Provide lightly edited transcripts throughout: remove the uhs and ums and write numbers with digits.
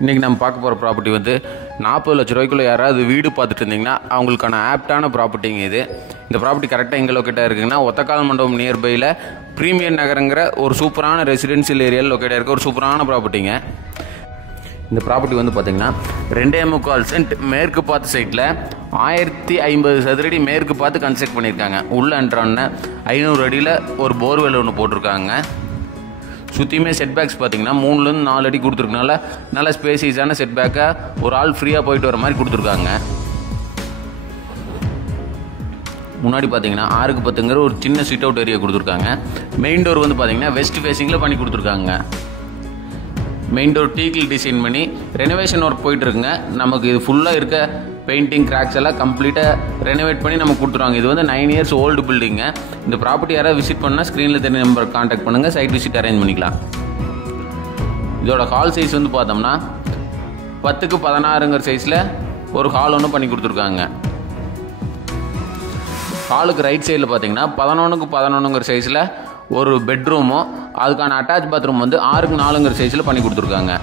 இன்றைக்கி நம்ம பார்க்க போகிற ப்ராப்பர்ட்டி வந்து 40 லட்ச ரூபாய்க்குள்ளே யாராவது வீடு பார்த்துட்டு இருந்தீங்கன்னா அவங்களுக்கான ஆப்டான ப்ராப்பர்ட்டிங்க இது. இந்த ப்ராப்பர்ட்டி கரெக்டாக எங்கே லொக்கேட்டாக இருக்குங்கன்னா ஒத்தக்கால் மண்டபம் நியர்பையில் ப்ரீமியர் நகருங்கிற ஒரு சூப்பரான ரெசிடென்ஷியல் ஏரியாவில் லொக்கேட்டாக இருக்க ஒரு சூப்பரான ப்ராப்பர்ட்டிங்க. இந்த ப்ராப்பர்ட்டி வந்து பார்த்திங்கன்னா 2.25 சென்ட் மேற்கு பார்த்து சைட்டில் 1050 சதுரடி மேற்கு பார்த்து கன்ஸ்ட்ரக்ட் பண்ணியிருக்காங்க. உள்ளே என்ட்ரான 500 அடியில் ஒரு போர்வெல் ஒன்று போட்டிருக்காங்க. சுற்றியுமே செட்பேக்ஸ் பார்த்தீங்கன்னா 3லேருந்து 4 அடி கொடுத்துருக்கனால நல்ல ஸ்பேசியஸான செட்பேக்கை ஒரு ஆள் ஃப்ரீயாக போயிட்டு வர மாதிரி கொடுத்துருக்காங்க. முன்னாடி பார்த்தீங்கன்னா 6க்கு 10ங்கிற ஒரு சின்ன சிட் அவுட் ஏரியா கொடுத்துருக்காங்க. மெயின் டோர் வந்து பார்த்தீங்கன்னா வெஸ்ட் ஃபேஸிங்கில் பண்ணி கொடுத்துருக்காங்க. மெயின் டோர் டீக்கில் டிசைன் பண்ணி ரெனோவேஷன் ஒர்க் போயிட்டு இருக்குங்க. நமக்கு இது ஃபுல்லாக இருக்க பெயிண்டிங் கிராக்ஸ் எல்லாம் கம்ப்ளீட்டாக ரெனோவேட் பண்ணி நம்ம கொடுத்துருவாங்க. இது வந்து 9 இயர்ஸ் ஓல்டு பில்டிங்க. இந்த ப்ராப்பர்ட்டி யாராவது விசிட் பண்ணால் ஸ்க்ரீனில் தெரிய நம்பர் கான்டாக்ட் பண்ணுங்கள், சைட் விசிட் அரேஞ்ச் பண்ணிக்கலாம். இதோட ஹால் சைஸ் வந்து பார்த்தோம்னா 10க்கு 16ங்கிற சைஸில் ஒரு ஹால் ஒன்று பண்ணி கொடுத்துருக்காங்க. ஹாலுக்கு ரைட் சைடில் பார்த்தீங்கன்னா 11க்கு 11ங்கிற சைஸில் ஒரு பெட்ரூமும் அதுக்கான அட்டாச் பாத்ரூம் வந்து 6க்கு 4ங்கிற சைஸில் பண்ணி கொடுத்துருக்காங்க.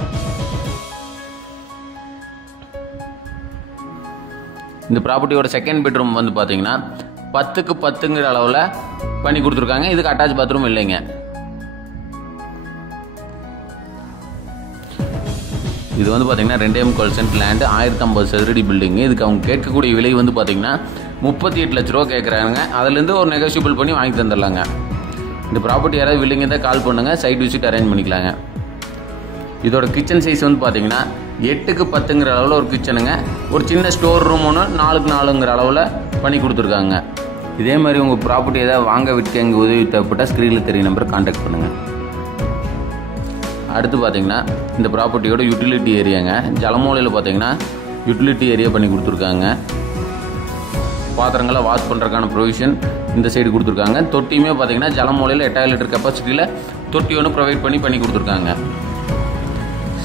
இந்த ப்ராப்பர்ட்டியோட செகண்ட் பெட்ரூம் வந்து பார்த்தீங்கன்னா 10க்கு 10ங்கிற அளவில் பண்ணி கொடுத்துருக்காங்க. இதுக்கு அட்டாச் பாத்ரூம் இல்லைங்க. இது வந்து பார்த்தீங்கன்னா 2.25 சென்ட் லேண்டு 1050 சதுரடி பில்டிங். இதுக்கு அவங்க கேட்கக்கூடிய விலை வந்து பார்த்தீங்கன்னா 38 லட்ச ரூபா கேட்குறாங்க. அதுலேருந்து ஒரு நெகோஷியபிள் பண்ணி வாங்கி தந்துடலாங்க. இந்த ப்ராப்பர்ட்டி யாராவது வில்லிங்க தான் கால் பண்ணுங்கள், சைட் விசிட் அரேஞ்ச் பண்ணிக்கலாங்க. இதோட கிச்சன் சைஸ் வந்து பார்த்தீங்கன்னா 8க்கு 10ங்கிற அளவில் ஒரு கிச்சனுங்க. ஒரு சின்ன ஸ்டோர் ரூம் ஒன்று 4க்கு 4ங்கிற அளவில் பண்ணி கொடுத்துருக்காங்க. இதே மாதிரி உங்கள் ப்ராப்பர்ட்டி ஏதாவது வாங்க விற்க எங்கள் உதவி தேவைப்பட்டால் ஸ்க்ரீனில் தெரிய நம்பரை கான்டாக்ட் பண்ணுங்கள். அடுத்து பார்த்தீங்கன்னா இந்த ப்ராப்பர்ட்டியோட யூட்டிலிட்டி ஏரியாங்க. ஜலமூலையில் பார்த்தீங்கன்னா யூட்டிலிட்டி ஏரியா பண்ணி கொடுத்துருக்காங்க. பாத்திரங்களை வாஷ் பண்ணுறதுக்கான ப்ரொவிஷன் இந்த சைடு கொடுத்துருக்காங்க. தொட்டியுமே பார்த்தீங்கன்னா ஜலமூலையில் 8000 லிட்டர் கெப்பாசிட்டியில் தொட்டி ஒன்று ப்ரொவைட் பண்ணி கொடுத்துருக்காங்க.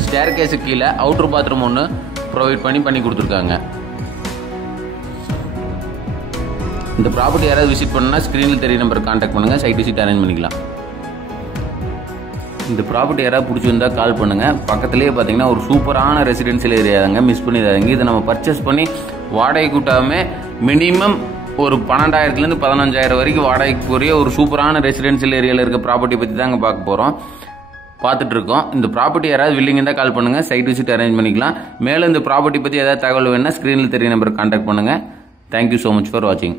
ஸ்டேர் கேஸுக்கு கீழே அவுட்டர் பாத்ரூம் ஒன்று ப்ரொவைட் பண்ணி கொடுத்துருக்காங்க. இந்த ப்ராப்பர்ட்டி யாராவது விசிட் பண்ணால் ஸ்க்ரீனில் தெரிய நம்பர் கான்டாக்ட் பண்ணுங்கள், சைட் விசிட் அரேஞ்ச் பண்ணிக்கலாம். இந்த ப்ராப்பர்ட்டி யாராவது பிடிச்சிருந்தால் கால் பண்ணுங்கள். பக்கத்துலேயே பார்த்தீங்கன்னா ஒரு சூப்பரான ரெசிடென்ஷியல் ஏரியா தாங்க, மிஸ் பண்ணிடாதீங்க. இதை நம்ம பர்ச்சேஸ் பண்ணி வாடகை கூட்டாமல் மினிமம் ஒரு 12,000லேருந்து 15,000 வரைக்கும் வாடகைக்குரிய ஒரு சூப்பரான ரெசிடென்ஷியல் ஏரியாவில் இருக்க ப்ராப்பர்ட்டி பற்றி தாங்க பார்க்க போகிறோம், பார்த்துட்ருக்கோம். இந்த ப்ராப்பர்ட்டி யாராவது வில்லிங் இருந்தால் கால் பண்ணுங்கள், சைட் விசிட் அரேஞ்ச் பண்ணிக்கலாம். மேலும் இந்த ப்ராப்பர்ட்டி பற்றி ஏதாவது தகவல் வேணுன்னா ஸ்க்ரீனில் தெரிய நம்பருக்கு கான்டாக்ட் பண்ணுங்கள். தேங்க்யூ ஸோ மச் ஃபார் வாட்சிங்.